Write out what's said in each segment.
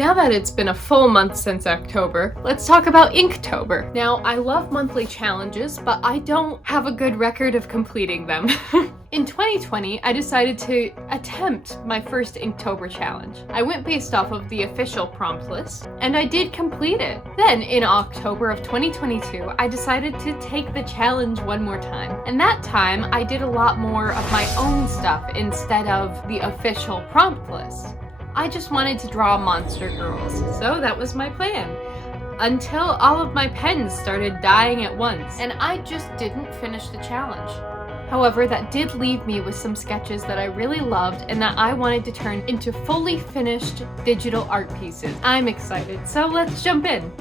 Now that it's been a full month since October, let's talk about Inktober. Now, I love monthly challenges, but I don't have a good record of completing them. In 2020, I decided to attempt my first Inktober challenge. I went based off of the official prompt list, and I did complete it. Then, in October of 2022, I decided to take the challenge one more time. And that time, I did a lot more of my own stuff instead of the official prompt list. I just wanted to draw monster girls, so that was my plan. Until all of my pens started dying at once, and I just didn't finish the challenge. However, that did leave me with some sketches that I really loved and that I wanted to turn into fully finished digital art pieces. I'm excited, so let's jump in.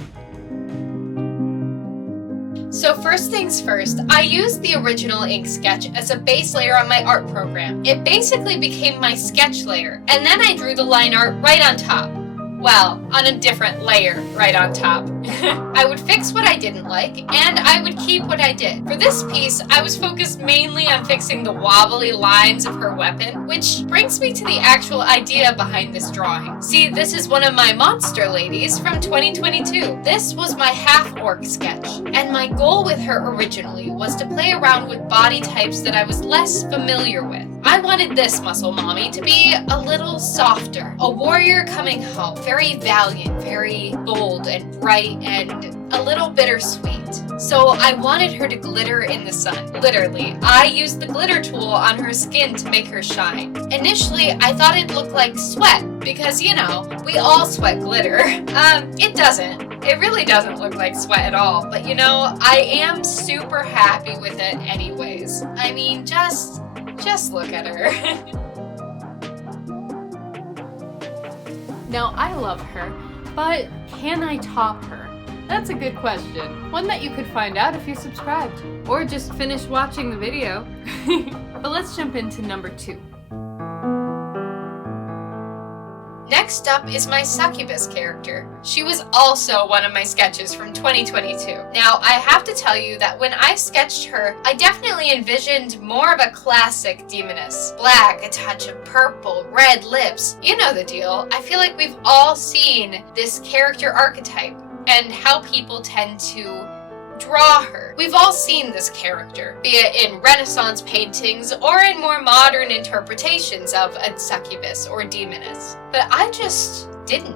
So first things first, I used the original ink sketch as a base layer on my art program. It basically became my sketch layer, and then I drew the line art right on top. Well, on a different layer right on top. I would fix what I didn't like, and I would keep what I did. For this piece, I was focused mainly on fixing the wobbly lines of her weapon, which brings me to the actual idea behind this drawing. See, this is one of my monster ladies from 2022. This was my half-orc sketch, and my goal with her originally was to play around with body types that I was less familiar with. I wanted this muscle mommy to be a little softer, a warrior coming home, very valiant, very bold and bright and a little bittersweet. So I wanted her to glitter in the sun, literally. I used the glitter tool on her skin to make her shine. Initially, I thought it looked like sweat because, you know, we all sweat glitter. It doesn't. It really doesn't look like sweat at all, but you know, I am super happy with it anyways. I mean, just look at her. Now, I love her, but can I top her? That's a good question. One that you could find out if you subscribed, or just finish watching the video. But let's jump into number 2. Next up is my Succubus character. She was also one of my sketches from 2022. Now, I have to tell you that when I sketched her, I definitely envisioned more of a classic demoness. Black, a touch of purple, red lips. You know the deal. I feel like we've all seen this character archetype and how people tend to draw her. We've all seen this character, be it in Renaissance paintings or in more modern interpretations of a succubus or demoness. But I just didn't.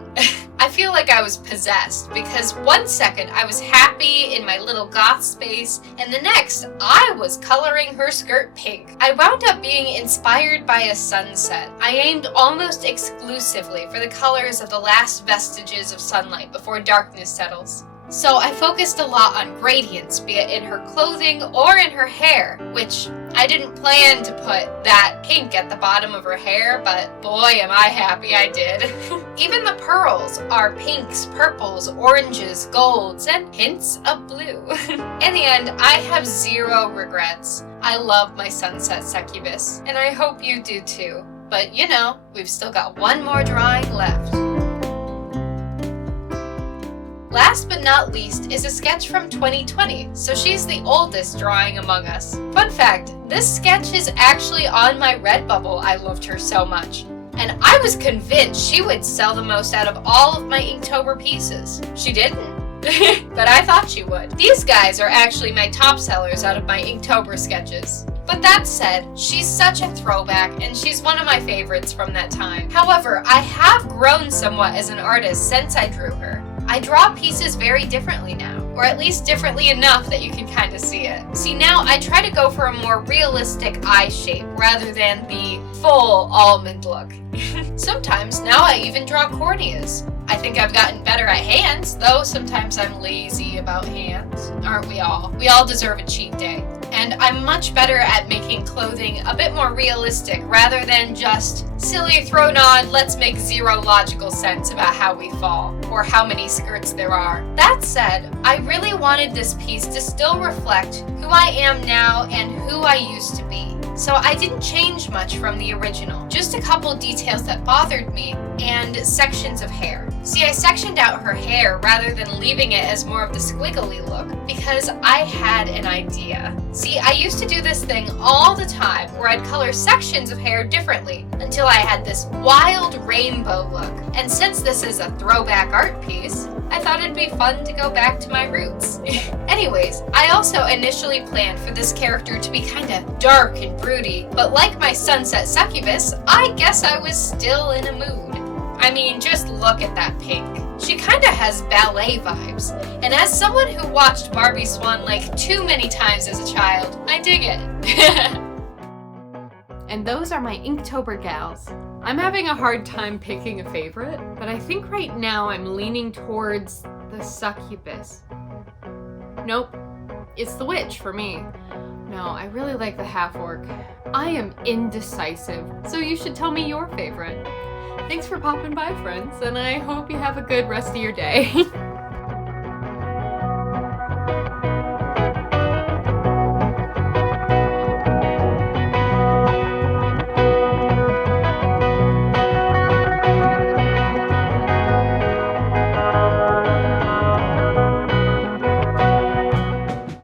I feel like I was possessed because one second I was happy in my little goth space and the next I was coloring her skirt pink. I wound up being inspired by a sunset. I aimed almost exclusively for the colors of the last vestiges of sunlight before darkness settles. So I focused a lot on gradients, be it in her clothing or in her hair, which I didn't plan to put that pink at the bottom of her hair, but boy am I happy I did. Even the pearls are pinks, purples, oranges, golds, and hints of blue. In the end, I have zero regrets. I love my Sunset Succubus, and I hope you do too. But you know, we've still got one more drawing left. Last but not least is a sketch from 2020, so she's the oldest drawing among us. Fun fact, this sketch is actually on my Redbubble. I loved her so much. And I was convinced she would sell the most out of all of my Inktober pieces. She didn't. But I thought she would. These guys are actually my top sellers out of my Inktober sketches. But that said, she's such a throwback and she's one of my favorites from that time. However, I have grown somewhat as an artist since I drew her. I draw pieces very differently now, or at least differently enough that you can kind of see it. See, now I try to go for a more realistic eye shape rather than the full almond look. Sometimes now I even draw corneas. I think I've gotten better at hands, though sometimes I'm lazy about hands. Aren't we all? We all deserve a cheat day. And I'm much better at making clothing a bit more realistic rather than just silly thrown on, let's make zero logical sense about how we fall or how many skirts there are. That said, I really wanted this piece to still reflect who I am now and who I used to be. So I didn't change much from the original, just a couple details that bothered me, and sections of hair. See, I sectioned out her hair rather than leaving it as more of the squiggly look because I had an idea. See, I used to do this thing all the time where I'd color sections of hair differently until I had this wild rainbow look. And since this is a throwback art piece, I thought it'd be fun to go back to my roots. Anyways, I also initially planned for this character to be kinda dark and broody, but like my Sunset Succubus, I guess I was still in a mood. I mean, just look at that pink. She kinda has ballet vibes, and as someone who watched Barbie Swan Lake too many times as a child, I dig it. And those are my Inktober gals. I'm having a hard time picking a favorite, but I think right now I'm leaning towards the Succubus. Nope, it's the Witch for me. No, I really like the half-orc. I am indecisive, so you should tell me your favorite. Thanks for popping by, friends, and I hope you have a good rest of your day.